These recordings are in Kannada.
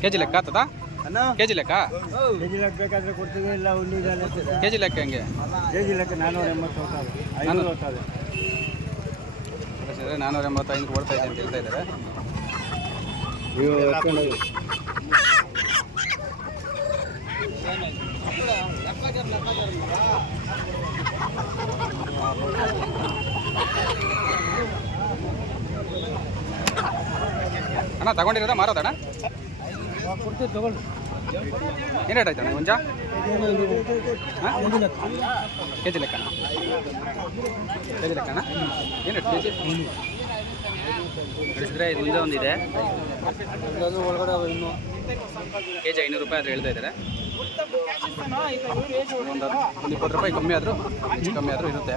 ಕೆ ಜಿ ಲೆಕ್ಕ ಆಗ್ತದಾ? ಕೆ ಜಿ ಲೆಕ್ಕ? ಕೆಜಿ ಲೆಕ್ಕ ಬೇಕಾದ್ರೆ ಕೊಡ್ತೀವಿ ಇಲ್ಲ ಒಂದು ಕೆ ಜಿ ಲೆಕ್ಕ ಹೆಂಗೆ? ಕೆಜಿ ಲೆಕ್ಕ ನಾನ್ನೂರ ಎಂಬತ್ತು ಐನೂರು ಹೋಗ್ತದೆ ನಾನ್ನೂರ ಎಂಬತ್ತೈದು ಕೊಡ್ತಾ ಇದೆ ಅಂತ ಹೇಳ್ತಾ ಇದ್ದಾರೆ. ಅಣ್ಣ, ತಗೊಂಡಿರೋದ? ಮಾರೋದಣ್ಣ? ಏನು ರೇಟ್ ಆಯ್ತಣ್ಣ ಮುಂಜಾ? ಕೆ ಜಿ ಲೆಕ್ಕಣ್ಣ ಕೆ ಜಿ ಏನು ಕೆ ಜಿ ನಡೆಸಿದ್ರೆ ಇದು ಮುಂದೆ ಒಂದಿದೆ. ಒಳಗಡೆ ಕೆ ಜಿ ಐನೂರು ರೂಪಾಯಿ ಆದ್ರೆ ಹೇಳ್ತಾ ಇದ್ದಾರೆ. ಒಂದು ಒಂದು ಇಪ್ಪತ್ತು ರೂಪಾಯಿ ಕಮ್ಮಿ ಆದರೂ ಹೆಚ್ಚು ಕಮ್ಮಿ ಆದರೂ ಇರುತ್ತೆ.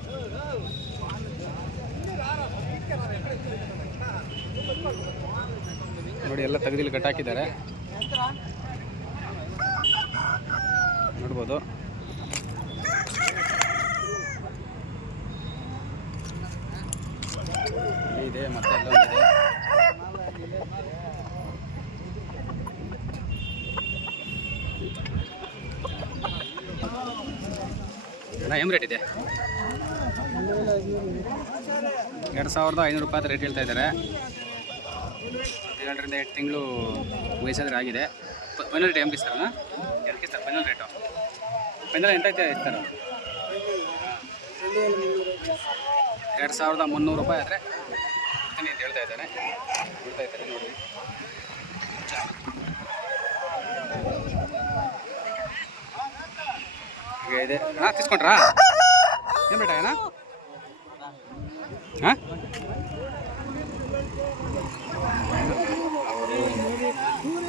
ನೋಡಿ, ಎಲ್ಲ ತೆಗೆದಿಲ್ಲಿ ಕಟ್ಟಾಕಿದ್ದಾರೆ ನೋಡ್ಬೋದು. ಇದೆ, ಮತ್ತೆ ಏನು ರೇಟ್ ಇದೆ? ಎರಡು ಸಾವಿರದ ಐನೂರು ರೂಪಾಯಿ ರೇಟ್ ಹೇಳ್ತಾ ಇದ್ದಾರೆ. ಎರಡರಿಂದ ಎಂಟು ತಿಂಗಳು ವಯಸ್ಸಾದ್ರೆ ಆಗಿದೆ. ಫೈನಲ್ ಎಂಗೆ ಸರ್ ಎರಡಕ್ಕೆ ಸರ್ ಫೈನಲ್ ರೇಟು ಫೈನಲ್ ಎಂಟೈತೆ ಇರ್ತಾರೆ ಎರಡು ಸಾವಿರದ ಮುನ್ನೂರು ರೂಪಾಯಿ ಆದರೆ ಅಂತ ಹೇಳ್ತಾ ಇದ್ದಾನೆ. ಹೇಳ್ತಾ ಇದ್ದಾರೆ ನೋಡಿ ಇದೆ ಹಾಂ ತಿಸ್ಕೊಂಡ್ರಾ ಏನು ಬೇಟ ಏನ ಹಾಂ?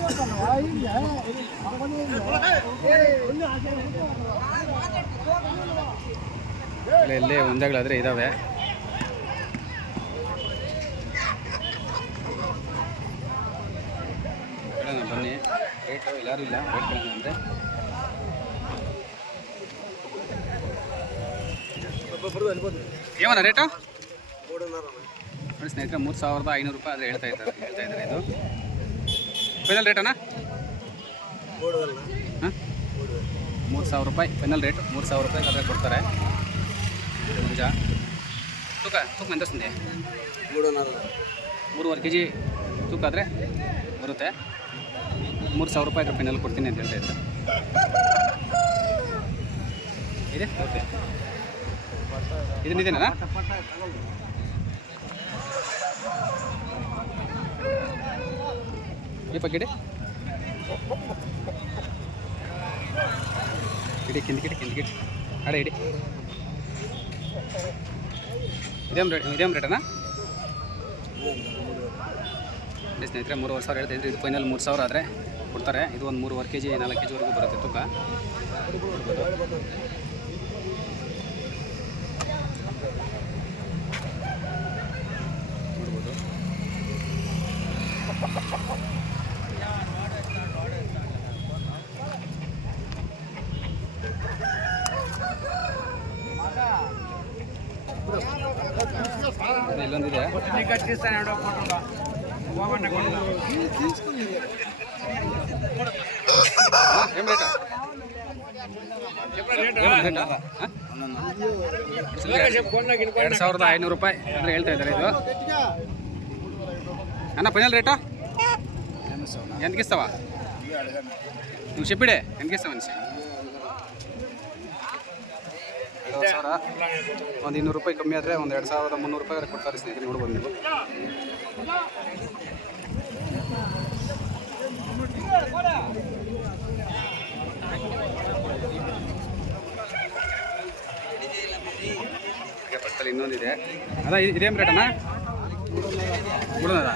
ಇಲ್ಲ ಇಲ್ಲೇ ಒಂದಾಗಳಾದರೆ ಇದ್ದಾವೆ ಬನ್ನಿ. ರೇಟು ಎಲ್ಲರೂ ಇಲ್ಲ ರೇಟ್ ಕೇಳೋಣ ಅಂದರೆ ಏವನ ರೇಟು ನೋಡಿ ಸ್ನೇಹಿತರೆ ಮೂರು ಸಾವಿರದ ಐನೂರು ರೂಪಾಯಿ ಆದರೆ ಹೇಳ್ತಾ ಇದ್ದಾರೆ ಹೇಳ್ತಾ ಇದ್ದಾರೆ ಇದು. ಫೈನಲ್ ರೇಟ್ ಹಾಂ? ಮೂರು ಸಾವಿರ ರೂಪಾಯಿ. ಫೈನಲ್ ರೇಟ್ ಮೂರು ಸಾವಿರ ರೂಪಾಯಿ ಆದರೆ ಕೊಡ್ತಾರೆ. ಮುಂಜಾ ತೂಕ ತೂಕ ಎಂತ ಸಂದೆ ಮೂರುವರೆ ಕೆ ಜಿ ತೂಕ ಆದರೆ ಬರುತ್ತೆ. ಮೂರು ಸಾವಿರ ರೂಪಾಯಿ ಅದ್ರ ಫೈನಲ್ ಕೊಡ್ತೀನಿ ಅಂತ ಹೇಳ್ತಾ ಇದ್ದಾರೆ. ಇದೆ? ಓಕೆ ಇದನ್ನಿದೇನಾ ಈ ಕಿಂದ ಇಡಿ ಕಿಂದಕಿಡಿ ಕಿಂದಕಿಡಿ ಅಡೆ ಇಡಿ. ಇದೇಮ್ ರೇಟ್ ಇದೇಮ್ ರೇಟನಾ ಇದೆ ಸ್ನೇಹಿತರೆ, ಮೂರುವರೆ ಸಾವಿರ ಹೇಳ್ತಾ ಇದ್ರೆ. ಇದು ಫೈನಲ್ ಮೂರು ಸಾವಿರ ಆದರೆ ಕೊಡ್ತಾರೆ. ಇದು ಒಂದು ಮೂರುವರೆ ಕೆ ಜಿ ನಾಲ್ಕು ಕೆ ಜಿವರೆಗೂ ಬರುತ್ತೆ ತೂಕ ನೋಡ್ಬೋದು ಇದು ಎರಡು ಸಾವಿರದ ಐನೂರು ರೂಪಾಯಿ ಅಂದರೆ ಹೇಳ್ತಾ ಇದ್ದಾರೆ ಇದು. ಅಣ್ಣ ಫೈನಲ್ ರೇಟಾ ಎಂತಕ್ಕಿಸ್ತವ ನೀವು ಶಿಪ್ಪಿಡೆ? ಎಂತಕ್ಕಿಸ್ತವ ಅನ್ಸಿ. ಎರಡು ಸಾವಿರ. ಒಂದು ಇನ್ನೂರು ರೂಪಾಯಿ ಕಮ್ಮಿ ಆದರೆ ಒಂದು ಎರಡು ಸಾವಿರದ ಮುನ್ನೂರು ರೂಪಾಯಿ ಕೊಡ್ತಾರೆ ಸ್ನೇಹಿತರೆ, ನೋಡ್ಬೋದು ನೀವು. ಇನ್ನೊಂದಿದೆ ಅದ ಇದೇನು ರೇಟಣ್ಣ ಮೂರುನೂರ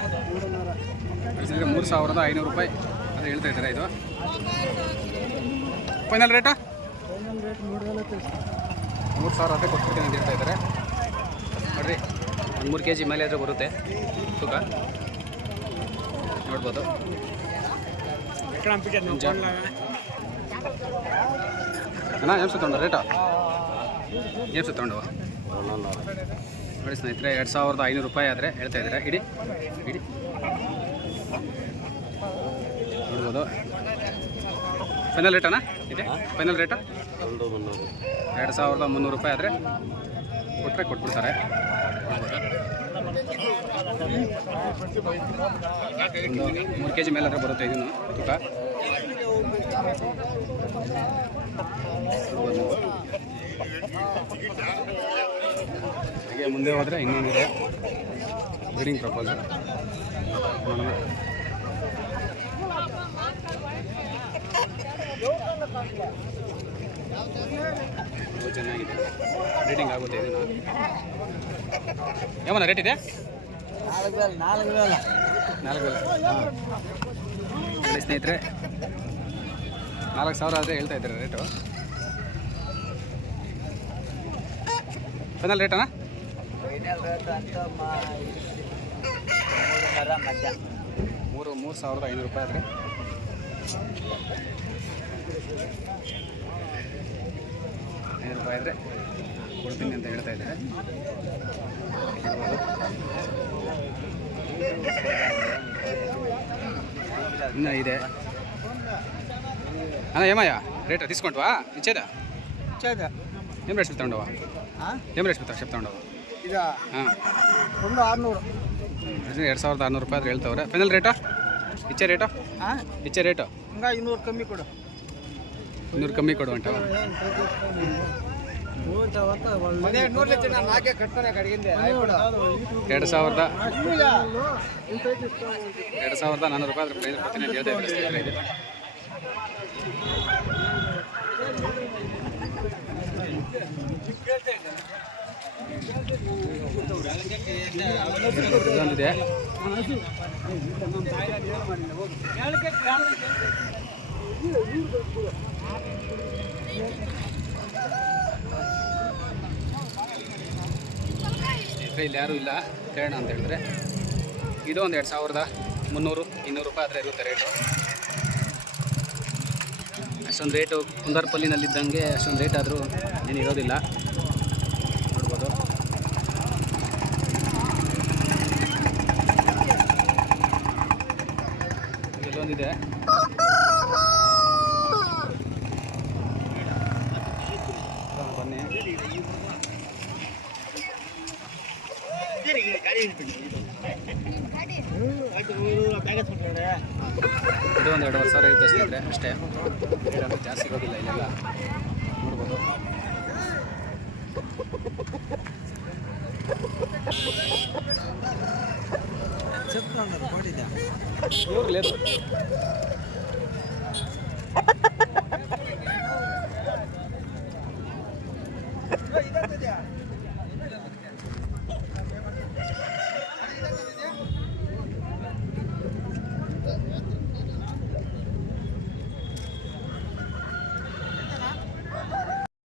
ಮೂರು ಸಾವಿರದ ಐನೂರು ರೂಪಾಯಿ. ಅಂತ ಹೇಳ್ತಾ ಇದ್ದಾರೆ ಇದು. ಫೈನಲ್ ರೇಟ್ ಮೂರು ಸಾವಿರ ರೂಪಾಯಿ ಕೊಟ್ಬಿಡ್ತೀನಿ ಅಂತ ಹೇಳ್ತಾ ಇದ್ದಾರೆ. ನೋಡ್ರಿ, ಒಂದು ಮೂರು ಕೆ ಜಿ ಮೇಲೆ ಆದರೆ ಬರುತ್ತೆ. ತೂಕ. ನೋಡ್ಬೋದು. ಅಣ್ಣ, ಏನು ಸುತ್ತೊಂಡ ರೇಟಾ? ಏನು ಸುತ್ತೊಂಡು ನೋಡಿ ಸ್ನೇಹಿತರೆ, ಎರಡು ಸಾವಿರದ ಐನೂರು ರೂಪಾಯಿ ಆದರೆ ಹೇಳ್ತಾ ಇದ್ದಾರೆ. ಇಡಿ ಇಡಿ. ನೋಡ್ಬೋದು. ಫೈನಲ್ ರೇಟನಾ ಇದೆ? ಫೈನಲ್ ರೇಟಾ ಎರಡು ಸಾವಿರದ ಮುನ್ನೂರು ರೂಪಾಯಿ ಆದರೆ ಕೊಟ್ಟರೆ ಕೊಟ್ಬಿಡ್ತಾರೆ. ಒಂದು ಮೂರು ಕೆ ಜಿ ಮೇಲಾದರೆ ಬರುತ್ತೆ ಇದನ್ನು ತೂಕ. ಹಾಗೆ ಮುಂದೆ ಹೋದರೆ ಇನ್ನೊಂದಿದೆ ಬ್ರೀಡಿಂಗ್ ಪ್ರಪೋಸಲ್ ಚೆನ್ನಾಗಿದೆ. ರೇಟಿಂಗ್ ಆಗುತ್ತೆ ರೇಟ್ ನಾಲ್ಕು ನಾಲ್ಕು ಸ್ನೇಹಿತರೆ, ನಾಲ್ಕು ಸಾವಿರ ಆದರೆ ಹೇಳ್ತಾ ಇದ್ದಾರೆ ರೇಟು ಫೈನಲ್ ರೇಟ್ ಮೂರು ಮೂರು ಸಾವಿರದ ಐನೂರು ರೂಪಾಯಿ ಆದರೆ. ಐದು ರೂಪಾಯಿ ಆದರೆ ಕೊಡ್ತೀನಿ ಅಂತ ಹೇಳ್ತಾ ಇದ್ದಾರೆ. ಇನ್ನೂ ಇದೆ. ಅಣ್ಣ ಏಮಯ್ಯ ರೇಟ್ ಡಿಸ್ಕೌಂಟ್ವಾ ನಿಚ್ಚೇದ ನಿಚ್ಚೇದ ಏನು ರೇಟ್ ತಗೊಂಡವ ಏನು ರೇಟ್ ತಕ್ಷಣ ತಗೊಂಡವ ಇದು ಹಾಂ. ಒಂದು ಆರುನೂರು. ಎರಡು ಸಾವಿರದ ಆರುನೂರು ರೂಪಾಯಿ ಹೇಳ್ತವ್ರೆ. ಫೈನಲ್ ರೇಟಾ ಇಚ್ಚೆ ರೇಟಾ ಹಾಂ ಇಚ್ಚೆ ರೇಟು ಹಂಗ ಇನ್ನೂರು ಕಮ್ಮಿ ಕೊಡು. ಇನ್ನೂರು ಕಮ್ಮಿ ಕೊಡುವಂಟ ಎರಡು ಸಾವಿರದ ಎರಡು ಸಾವಿರದ ನಾನ್ನೂರು ರೂಪಾಯಿ ಪ್ರೈಸ್ ಕೊಡ್ತೀನಿ ಇದು. ಇಲ್ಲಿ ಯಾರೂ ಇಲ್ಲ. ಕೇಳೋಣ ಅಂತ ಹೇಳಿದ್ರೆ. ಇದು ಒಂದು ಎರಡು ಸಾವಿರದ ಮುನ್ನೂರು, ಇನ್ನೂರು ರೂಪಾಯಿ ಆದರೆ ಇರುತ್ತೆ ರೇಟು ಅಷ್ಟೊಂದು ರೇಟು ಕುಂದಾರ್ಪಲ್ಲಿನಲ್ಲಿದ್ದಂಗೆ ಅಷ್ಟೊಂದು ರೇಟ್ ಆದರೂ ಏನು ಇರೋದಿಲ್ಲ ನೋಡ್ಬೋದು ಇಲ್ಲೊಂದಿದೆ ಬನ್ನಿ ಇದು ಒಂದು ಎರಡು ಸಾವಿರ ಐದು ಸ್ನೇಹಿತರೆ ಅಷ್ಟೇ. ರೇಟ್ ಜಾಸ್ತಿ ಹೋಗಿಲ್ಲ ಇಲ್ಲೆಲ್ಲ. ನೋಡ್ಬೋದು. ಚಕ್ ಮಾಡಿದೆ